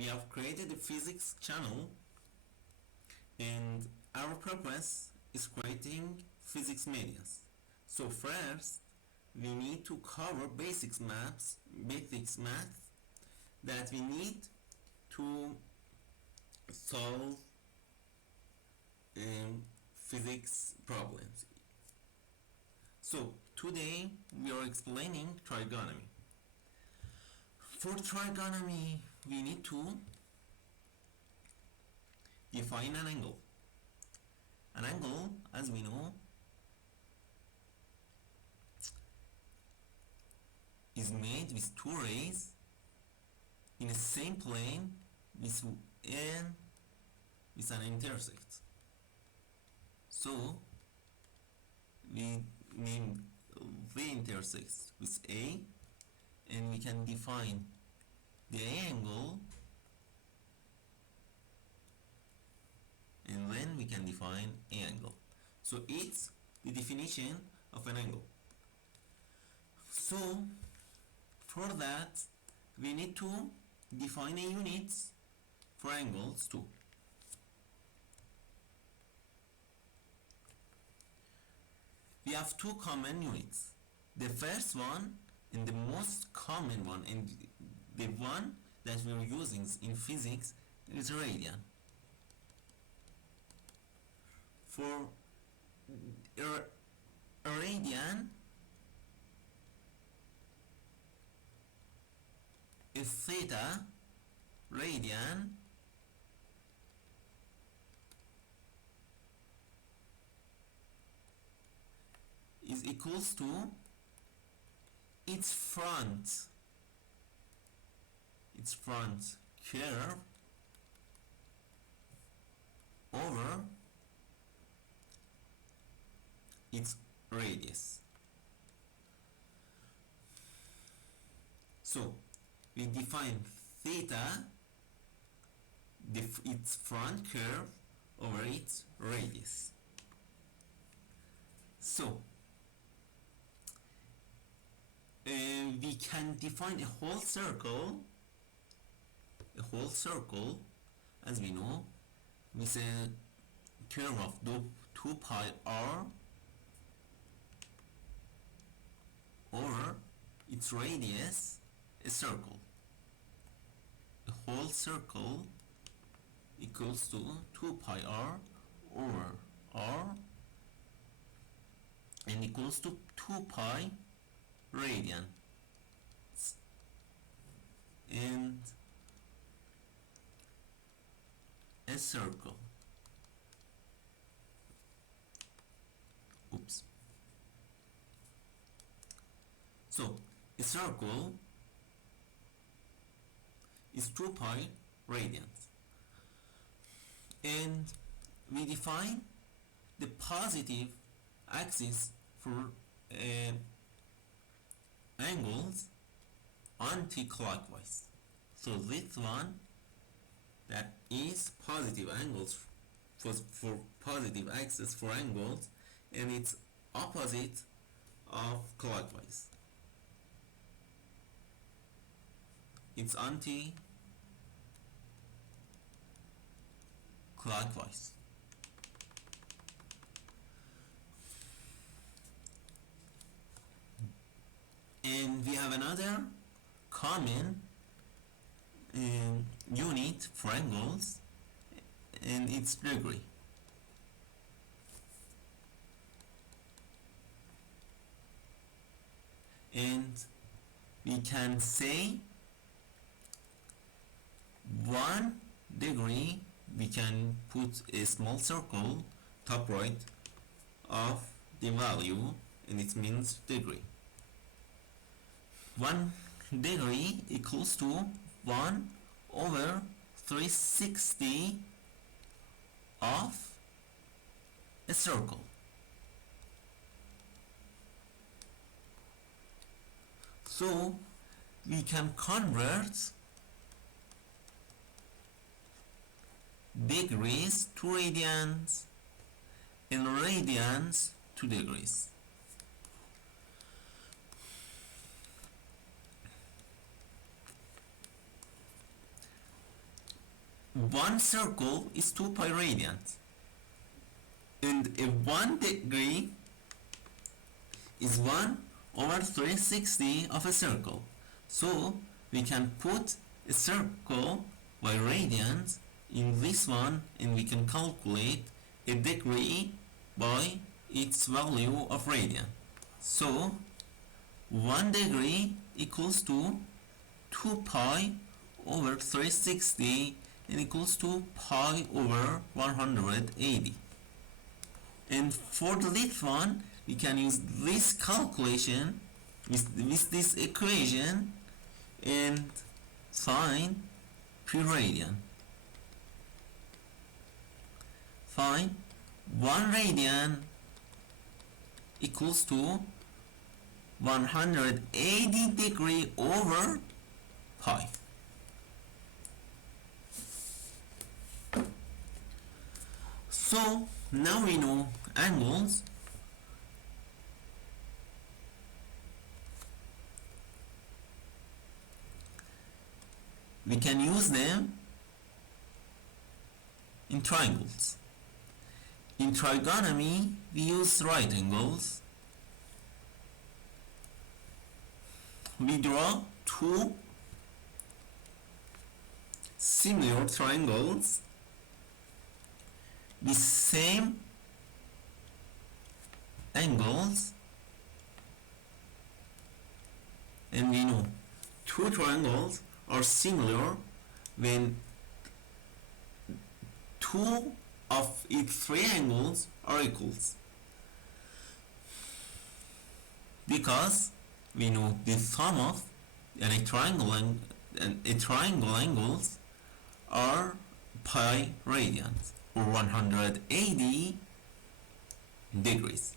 we have created a physics channel, and our purpose is creating physics medias. So first we need to cover basics math that we need to solve physics problems. So today we are explaining trigonometry. For trigonometry we need to define an angle. An angle, as we know, is made with two rays in the same plane with an intersect. So we name the intersect with A, and we can define the A angle, and then we can define A angle. So it's the definition of an angle. So for that we need to define a unit for angles too. We have two common units. The first one and the most common one, and the one that we are using in physics, is radian. For a radian is theta. Radian is equals to its front curve over its radius. So we define theta, its front curve over its radius. So we can define a whole circle, as we know, with a curve of 2 pi r over its radius, a circle. A whole circle equals to 2 pi r over r and equals to 2 pi radian. And a circle. Oops. So a circle is 2 pi radians, and we define the positive axis for angles anti-clockwise. So this one, that is positive angles for positive axis for angles, and it's opposite of clockwise. It's anti-clockwise. And we have another common unit for angles, and it's degree. And we can say 1 degree, we can put a small circle top right of the value, and it means degree. 1 degree equals to 1 over 360 of a circle. So we can convert degrees to radians and radians to degrees. one circle is 2 pi radians, and a 1 degree is 1 over 360 of a circle. So we can put a circle by radians in this one, and we can calculate a degree by its value of radian. So 1 degree equals to 2 pi over 360 and equals to pi over 180. And for the next one, we can use this calculation with this equation and find per radian. Find 1 radian equals to 180 degree over pi. So now we know angles. We can use them in triangles. In trigonometry, we use right angles. We draw two similar triangles with same angles, and we know two triangles are similar when two of its three angles are equals, because we know the sum of a triangle angles are pi radians or 180 degrees.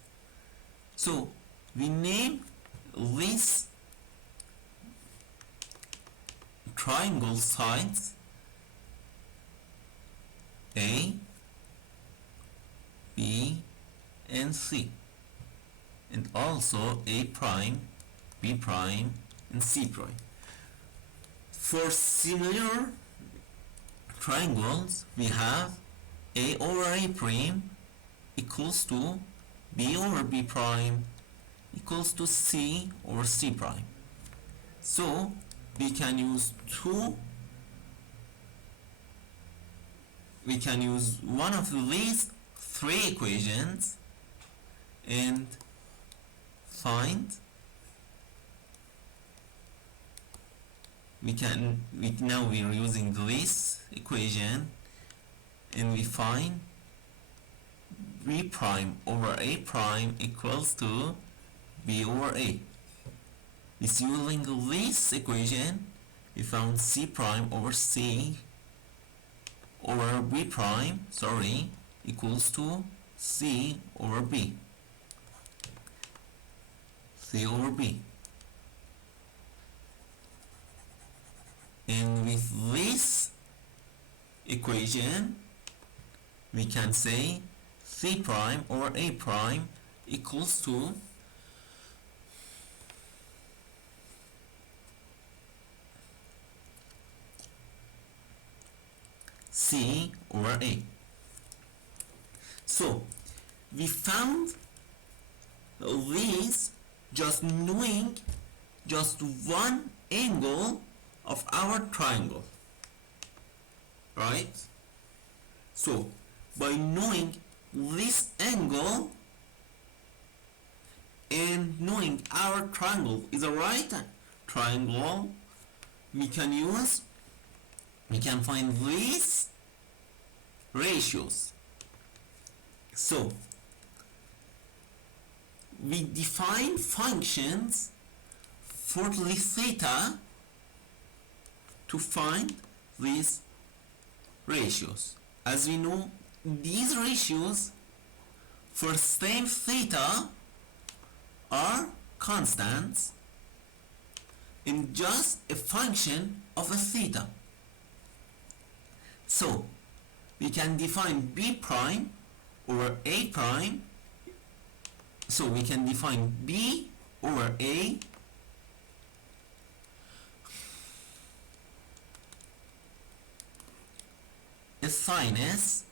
So we name these triangle sides A, B, and C, and also A prime, B prime, and C prime. For similar triangles, we have A over A prime equals to B over B prime equals to C over C prime. So we can use one of these three equations and find now we are using this equation, and we find B prime over A prime equals to B over A. With using this equation, we found C prime over C over B prime, equals to C over B. C over B. And with this equation, we can say C prime over A prime equals to C over A. So we found this just knowing just one angle of our triangle, right? So by knowing this angle and knowing our triangle is a right triangle, we can find these ratios. So we define functions for the theta to find these ratios. As we know, these ratios for same theta are constants and just a function of a theta. So we can define B prime over A prime. So we can define B over A sinus,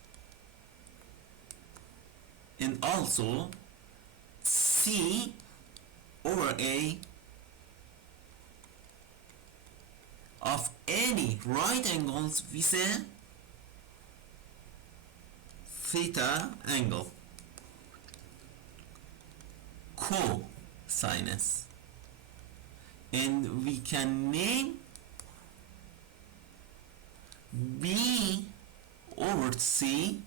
and also C over A of any right angles with a theta angle, cosinus, and we can name B over C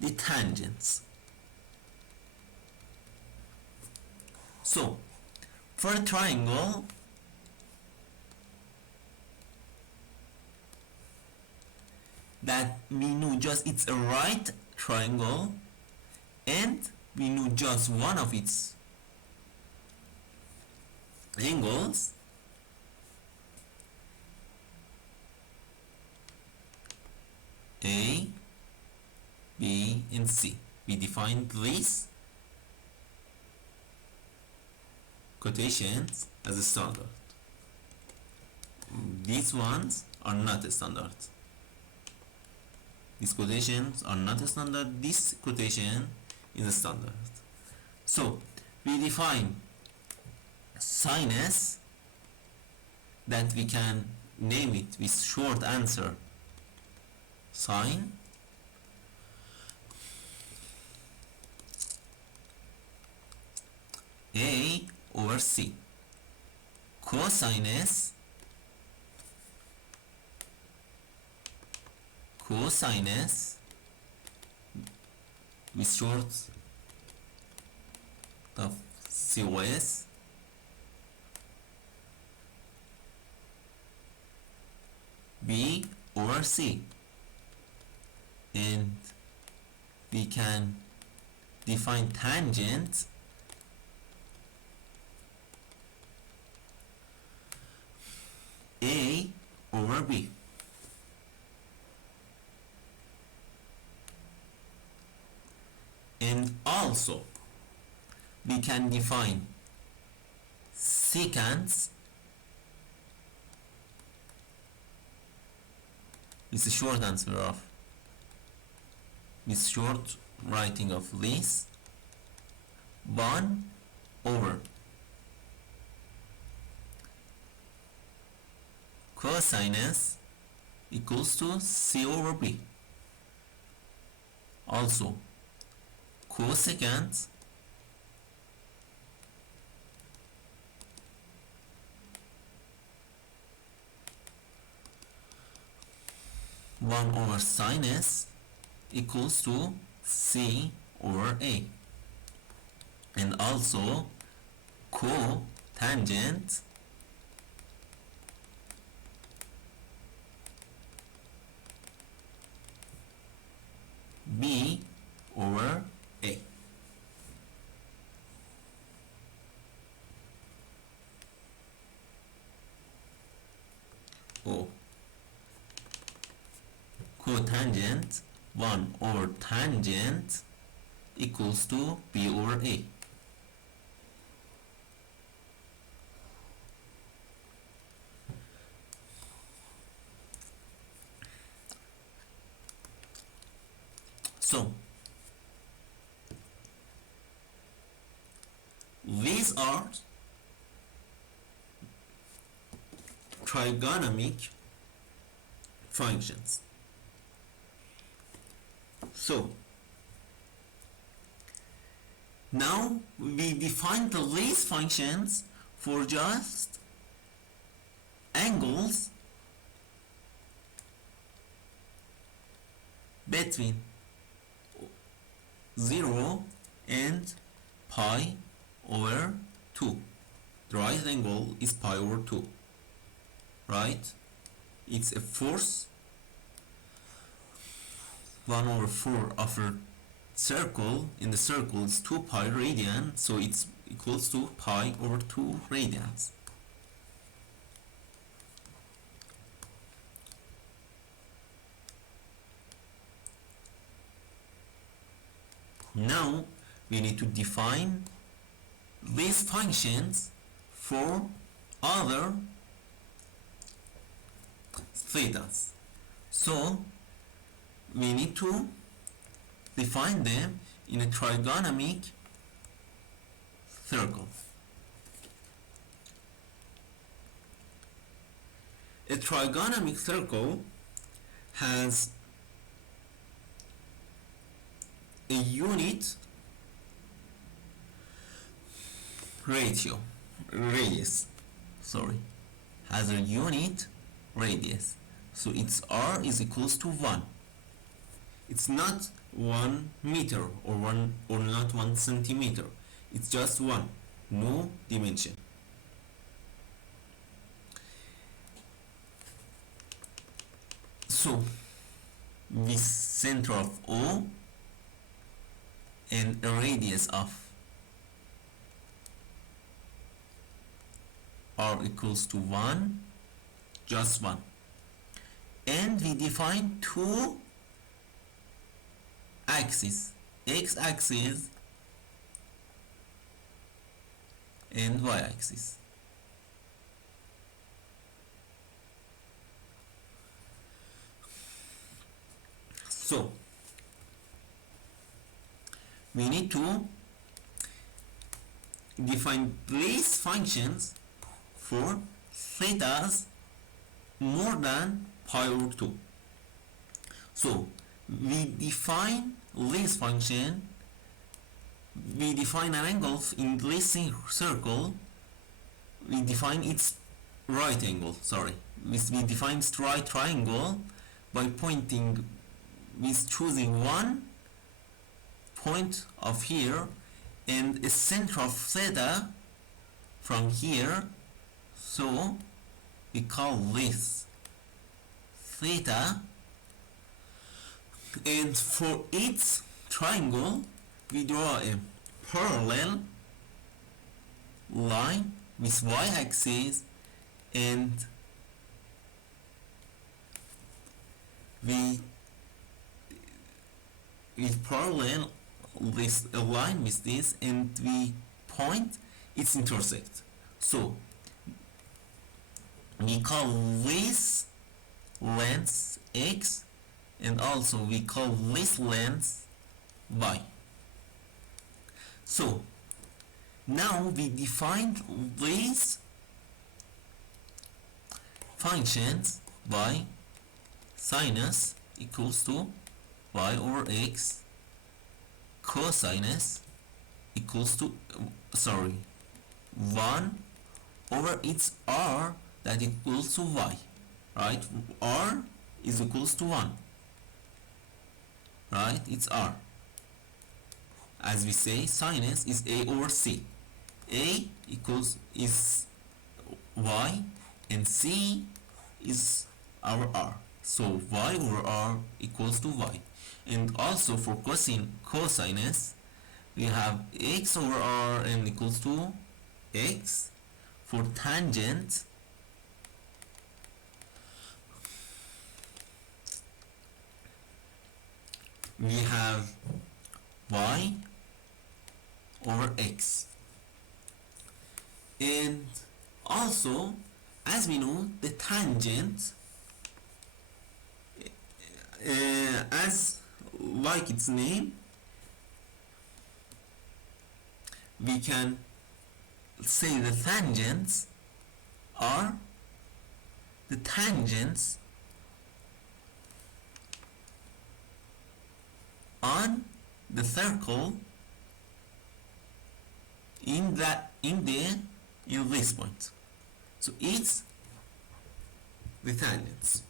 the tangents. So for a triangle, that we know just it's a right triangle and we know just one of its angles, A, B, and C. We define these quotations as a standard. These ones are not a standard. These quotations are not a standard. This quotation is a standard. So we define sinus, that we can name it with short answer sine, A over C. Cosinus, with short of COS, B over C, and we can define tangent A over B. And also we can define secants with the short answer of, with short writing of this, 1 over cosinus equals to C over B. Also cosecant one over sinus equals to C over A, and also cotangent B over A. O. Cotangent 1 over tangent equals to B over A. So these are trigonometric functions. So now we define the least functions for just angles between 0 and pi over 2. The right angle is pi over 2, right? It's a force 1 over 4 of a circle. In the circle is 2 pi radian, so it's equals to pi over 2 radians. Now we need to define these functions for other thetas. So we need to define them in a trigonometric circle. A trigonometric circle has a unit radius, has a unit radius. So its r is equals to 1. It's not 1 meter or not 1 centimeter. It's just 1, no dimension. So with center of O and a radius of r equals to 1, just 1. And we define two axes, x-axis and y-axis. So we need to define these functions for thetas more than pi over 2. So we define this function, we define an angle in this circle, we define its right angle, we define its right triangle by pointing with choosing one point of here and a center of theta from here. So we call this theta, and for its triangle we draw a parallel line with y-axis, and we parallel this line with this, and we point its intersect. So we call this length x, and also we call this length y. So now we defined these functions by sinus equals to y over x, cosinus equals to 1 over its r that equals to y, right? R is equals to 1, right? It's r. As we say, sinus is a over c. A is y and c is our r. So y over r equals to y. And also for cosinus, we have x over r and equals to x. For tangent, we have y over x. And also, as we know, the tangent, as like its name, we can say the tangents are the tangents on the circle in this point. So it's the tangents,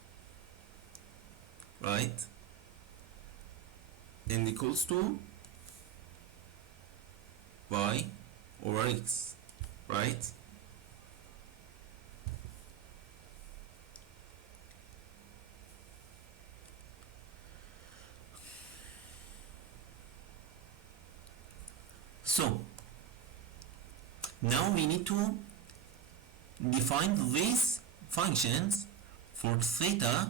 right? And equals to y over x, right? So now we need to define these functions for theta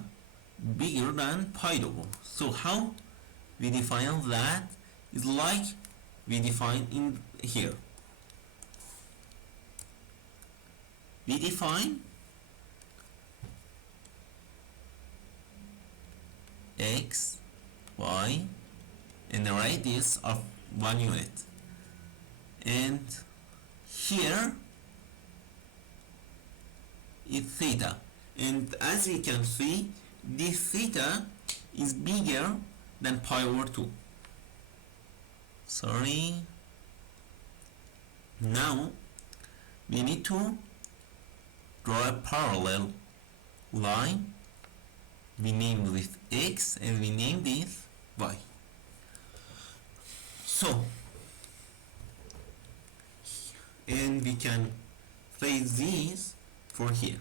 bigger than pi over. So how we define that is like we define in here. We define x, y, and the radius of 1 unit. And here is theta, and as we can see, this theta is bigger than pi over 2. Sorry. Now we need to draw a parallel line. We named this x and we named this y. So, and we can place these for here.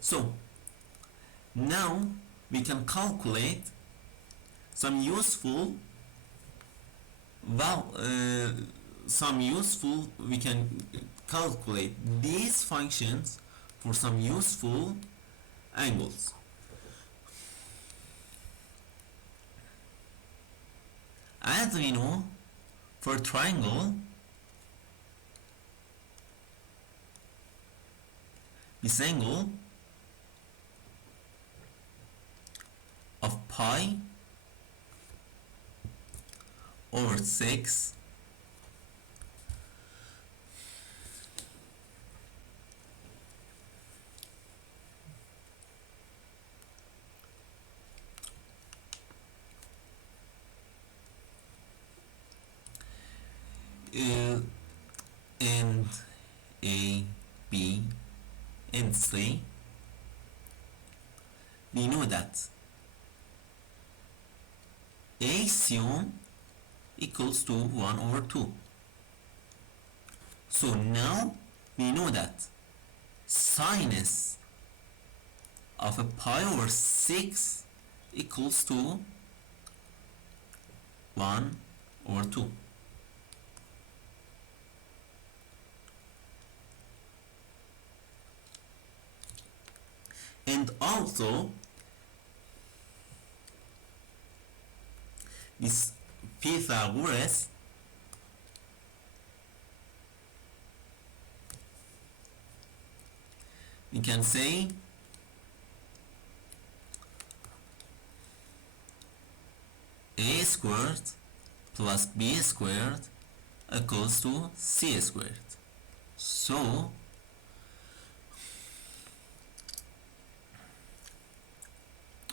So now we can calculate some useful we can calculate these functions for some useful angles. As we know, for triangle, this angle of pi over 6 and A, B, and C, we know that ACO equals to 1 over 2. So now we know that sinus of a pi over 6 equals to 1 over 2. And also this Pythagoras we can say a squared plus b squared equals to c squared. So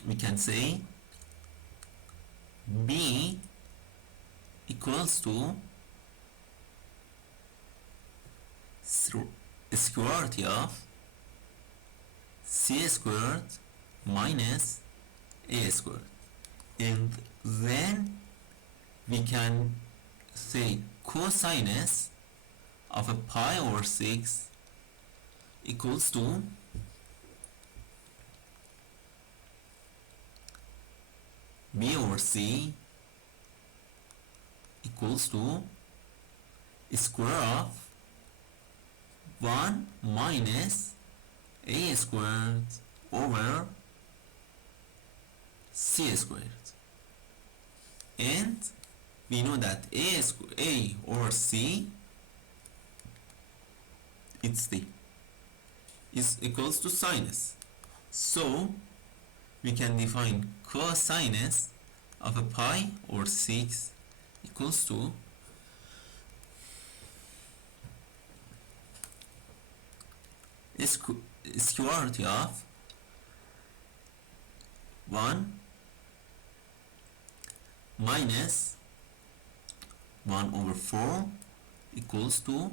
we can say b equals to square of c squared minus a squared, and then we can say cosinus of a pi over 6 equals to b over c equals to square of 1 minus a squared over c squared. And we know that a over c is equals to sinus. So we can define cosinus of a pi over 6 equals to square root of 1 minus 1 over 4 equals to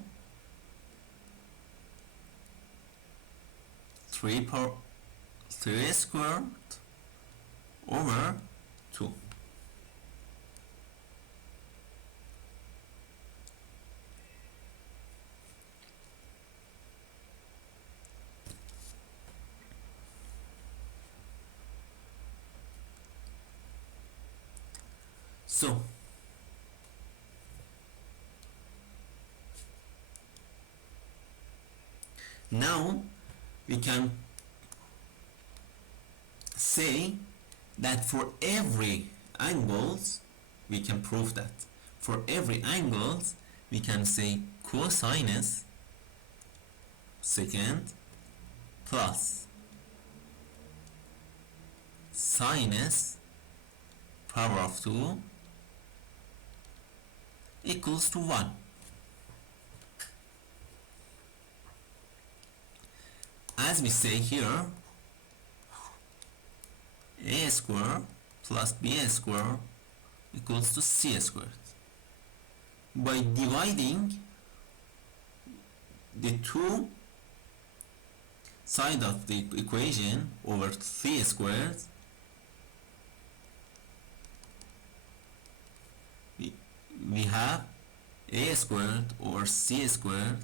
3 squared over 2. So now we can say that for every angles, we can prove that for every angles we can say cosinus secant plus sinus power of 2 equals to 1. As we say here, a square plus b square equals to c squared. By dividing the two sides of the equation over c squared, we have a squared over c squared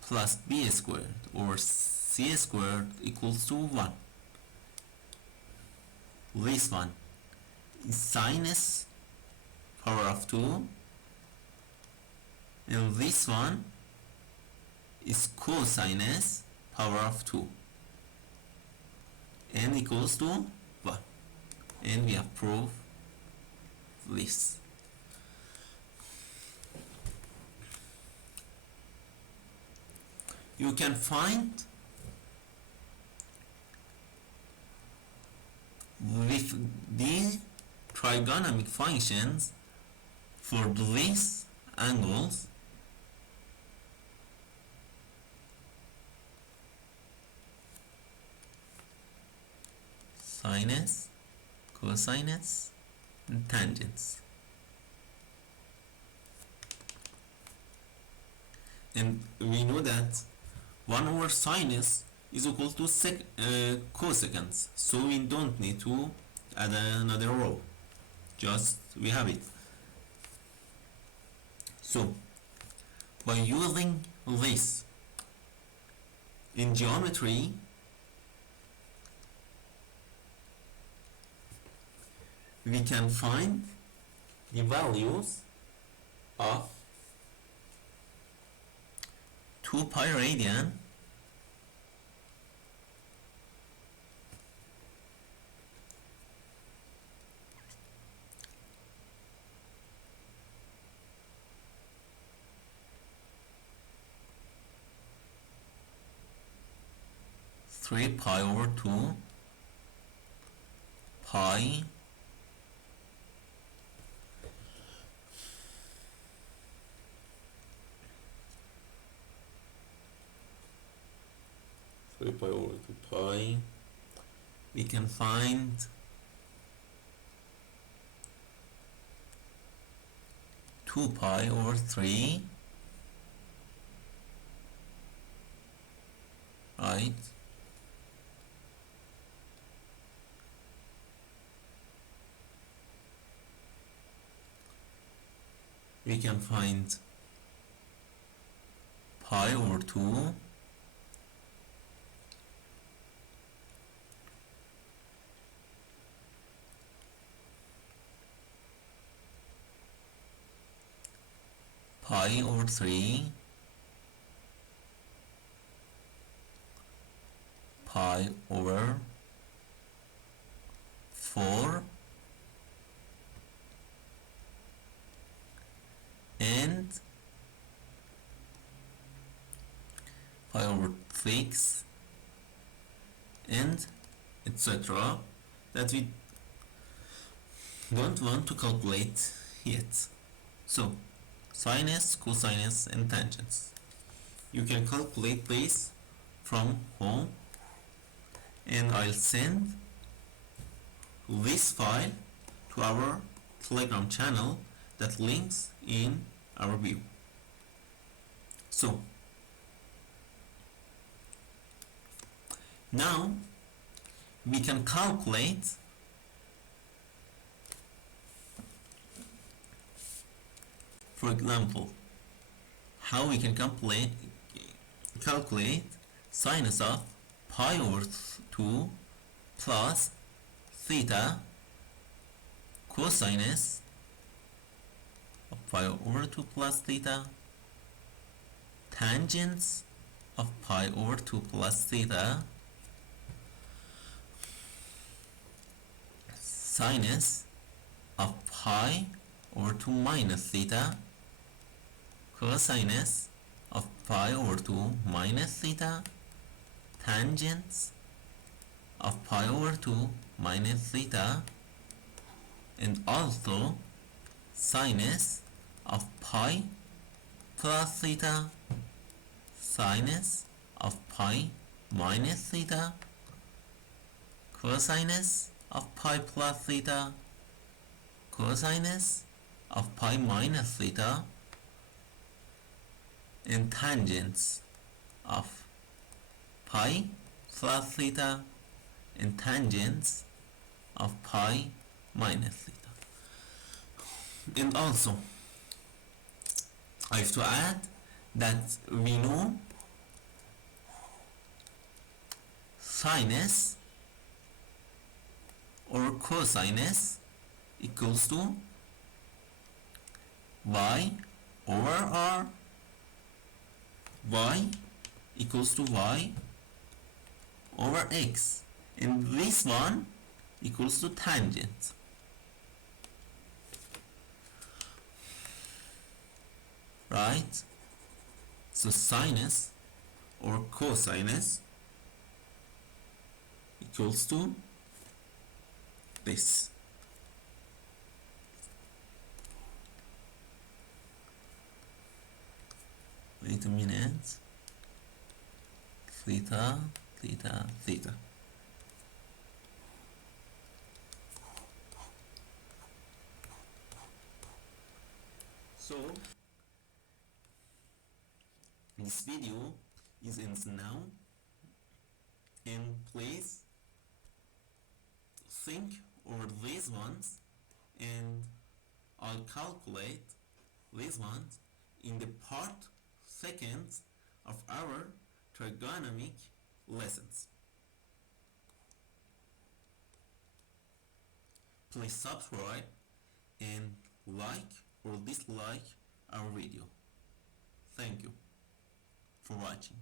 plus b squared over c squared equals to 1. This one is sinus power of 2, and this one is cosinus power of 2, n equals to 1, and we have proved this. You can find with these trigonometric functions for these angles sinus, cosinus, and tangents. And we know that 1 over sinus is equal to cosecants, so we don't need to add another row, just we have it. So by using this in geometry, we can find the values of 2 pi radian three pi over 2 pi 3 pi over 2 pi, we can find 2 pi over 3, right? We can find pi over 2 pi over 3 pi over 4 and pi over 6 and etc. that we don't want to calculate yet. So sinus, cosinus, and tangents. You can calculate this from home, and I'll send this file to our Telegram channel that links in our view. So now we can calculate for example, how we can calculate sinus of pi over 2 plus theta cosinus of pi over 2 plus theta tangents of pi over 2 plus theta sinus of pi over 2 minus theta cosinus of pi over 2 minus theta tangents of pi over 2 minus theta, and also sinus of pi plus theta, sinus of pi minus theta, cosinus of pi plus theta, cosinus of pi minus theta, and tangents of pi plus theta and tangents of pi minus theta. And also I have to add that we know sinus or cosinus equals to y over r, y equals to y over x, and this one equals to tangent. Right? So sinus or cosinus equals to this. Wait a minute. Theta, theta, theta. So this video is ends now, and please think over these ones, and I'll calculate these ones in the part second of our trigonometric lessons. Please subscribe and like or dislike our video. Thank you for watching.